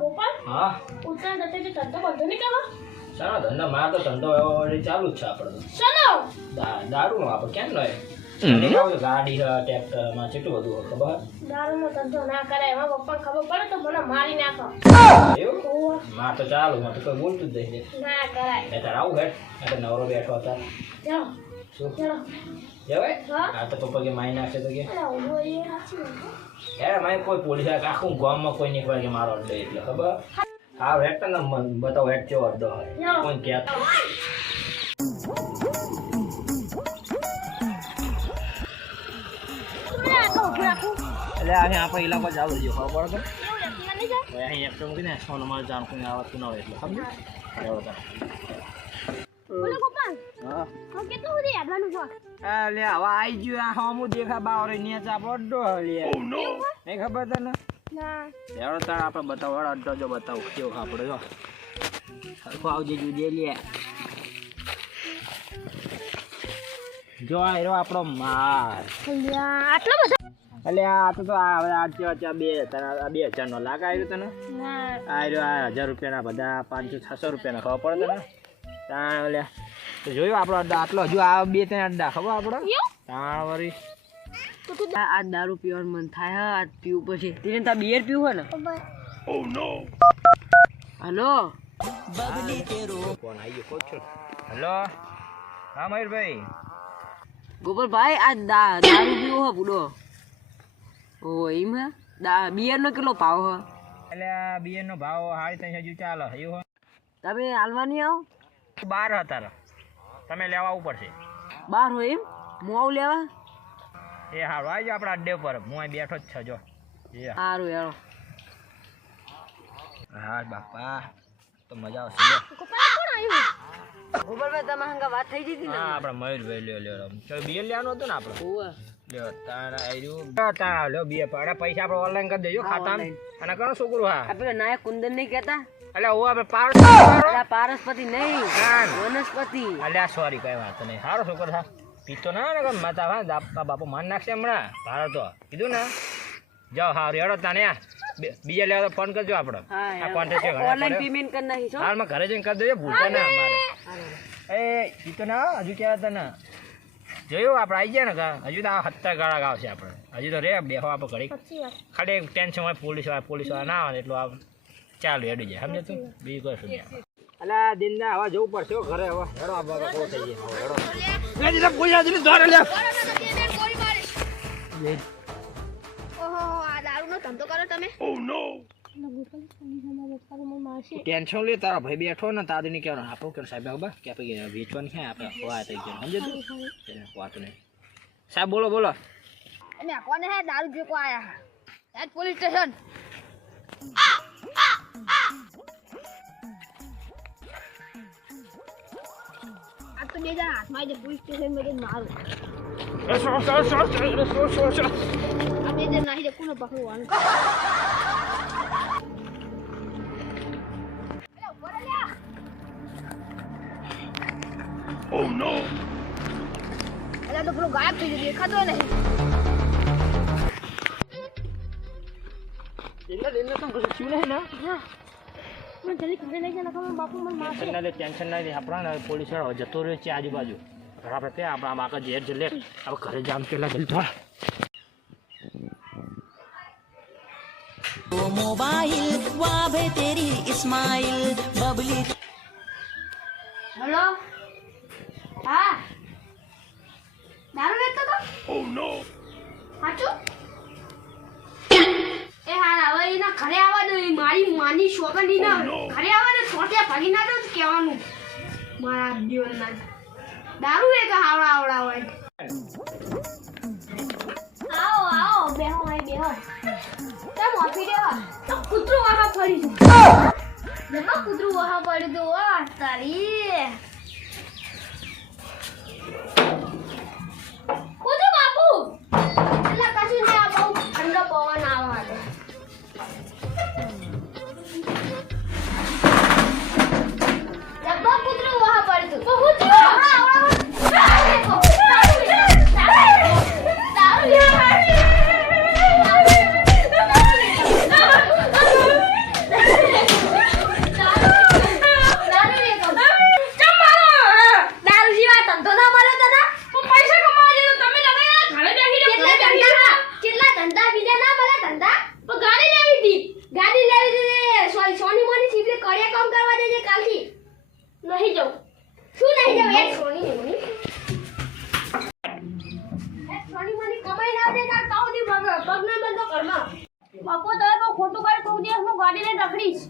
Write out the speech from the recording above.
ગોપાલ હા ઉત્તરાયણ જતે જે ધંધો બંધો નહીં કરો સારા ધંધા માર તો ધંધો ઓલરેડી ચાલુ જ છે આપણે ચલો દારૂ આપણે કેમ નો ગાડી ટ્રેક્ટર માં કેટલું બધું હોય ખબર દારૂનો ધંધો ના કરાય એમાં પપ્પા ખબર પડે તો મને મારી નાખો એવું માર તો ચાલુ માર તો કોઈ બોલતું જ નહીં ના કરાય એટલે આવું હેડ એટલે નવરો બેઠો હતા ચલો શું ચલો જવાય હા આ તો પપ્પા કે મારી નાખશે તો કે અરે ઓલો એ સાચી વાત યાર મારે કોઈ પોલીસ આખું ગામમાં કોઈ નહીં કે મારો અડ્ડો એટલે ખબર હા હેડ તને બતાવો હેડ ચો અડ્ડો હોય કોઈ ક્યાં એટલે અહીં આપણે ઇલાકો ચાલુ છે ખબર પડે તો અહીં એક તો મૂકીને સોનો મારે જાણ કોઈ આવતું ના હોય એટલે સમજો બોલો ગોપાલ હા તો કેટલું સુધી યાદવાનું છે લે હવે આવી ગયું આ હમું દેખા બાવરે નેચ આપણો અડ્ડો લે નહીં ખબર તને ના એવડો તાર આપણે બતાવો અડ્ડો જો બતાવો કેવો આપણે જો સરખો આવજે જુદે લે જો આ એરો આપણો માર આટલો બધો એટલે આ તો આ બે 2000 નો લાગ આવ્યો તને ના આ 1000 રૂપિયાના બધા 500-600 રૂપિયાના ખબર પડે તને તાણ ઓલ્યા તો જોયું આપણો અડ્ડા આટલો હજુ આ 2-3 અડ્ડા ખબર આપણો તાણ વળી આ દારૂ પીવાનું મન થાય હા આ પીવું પછી તેને તા બિયર પીવું હોય ને ઓ નો હલો ફોન આવી ગયો છો હેલો હા મયુરભાઈ ગોપાલભાઈ આ દારૂ પીવો હો બુડો ઓ એમ હે બિયર નો કેટલો ભાવ હે એટલે આ બિયર નો ભાવ 350 હજુ ચાલે એવું તમે હાલવાની આવો 12 હતા તમે લેવા આવવું પડશે 12 હોય એમ હું આવું લેવા એ હારું આવી જાઓ આપણા અડ્ડે પર હું અહીં બેઠો જ છું જો સારું યાર હા બાપા તો મજા આવશે ગોપાલ કોણ આવ્યું ગોપાલભાઈ તમે હંગા વાત થઈ જતી ને હા આપણે મયુરભાઈ લ્યો ચાલ બિયર લેવાનું હતું ને આપણે ઓવા લ્યો તારા આવ્યું તારા લ્યો બિયર પાડા પૈસા આપણે ઓનલાઈન કરી દેજો ખાતામાં અને કરો છોકરું હા આપણે નાયક કુંદન નહીં કહેતા એટલે હું આપણે પારસપતિ નહીં વનસ્પતિ અલ્યા સોરી કઈ વાત નહીં સારો છોકરો થા પીતો ના ને માતા હા બાપુ માન નાખશે હમણાં તારો તો કીધું ને જાઓ હા રેડો તાને બીજા લેવા તો ફોન કરજો આપણો આ કોન્ટેક્ટ છે ઓનલાઈન પેમેન્ટ કરી નાખીશું હાલમાં ઘરે જઈને કરી દેજો ભૂલતા ના અમારે એ પીતો ના હજુ ક્યાં હતા ને જોયું આપણે આવી ગયા ને હજુ તો આ 70 ગાળા ગાવશે આપણે હજુ તો રે બેહો આપણે ઘડી ખાલી ટેન્શન હોય પોલીસ વાળા ના આવે એટલું આ ચાલુ હેડી જાય સમજે તું બીજું કશું નહીં અલા દિનદા હવે જવું પડશે ઘરે હવે હેડો આ બગા બહુ થઈ ગયા હેડો પૂજા દીને દોરે લે ઓહો આ દારૂનો ધંધો કરો તમે ઓ નો ટેન્શન લે તારા ભાઈ બેઠો ને તાદની કે આપણો કે સાહેબ ખબર કે આપણે વેચવાની છે આપણે હોવા થઈ ગયો સમજે તું વાત નહીં સાહેબ બોલો બોલો અને કોને હે દારૂ ભેકો આયા હે પોલીસ સ્ટેશન આ તો બે જણા હાથમાં જે પોલીસ સ્ટેશન માં મારું આ બે જણ નહીં કોને પકડવાનું ઓ નો અલા તો પેલો ગાયબ થઈ ગયો દેખાતો નહીં દિનદા તો કશું થયું નહીં ને મને જલ્દી ઘરે લઈ જા નકર બાપુ મને મારશે ટેન્શન ના લે આપણા પોલીસ વાળો જતો રહ્યો છે આજુબાજુ આપણે ત્યાં આપણા આગળ ઝેર જલે હવે ઘરે જામ પેલા જલ્દી થોડા वो मोबाइल वाह तेरी इस्माइल बबली હેલો હા દારૂ વેચતો તો ઓ નો સાચું એ હારા હવે એના ઘરે આવવા દો મારી માની છોકરી ના ઘરે આવવા દે છોટિયા ભાગી ના દો કહેવાનું મારા દીવના દારૂ એક હાવડા આવડા હોય આવો આવો બેહો ભાઈ બેહો તમ ઓફી દેવા તો કૂતરું વાહા પડી જમા કૂતરું વાહા પડી દો તારી કૂતરું બાપુ એટલે કશું ને આ બહુ ઠંડો પવન આવે જબ્બા કૂતરું વાહા પડી દો બહુ વાડીને રખડીશ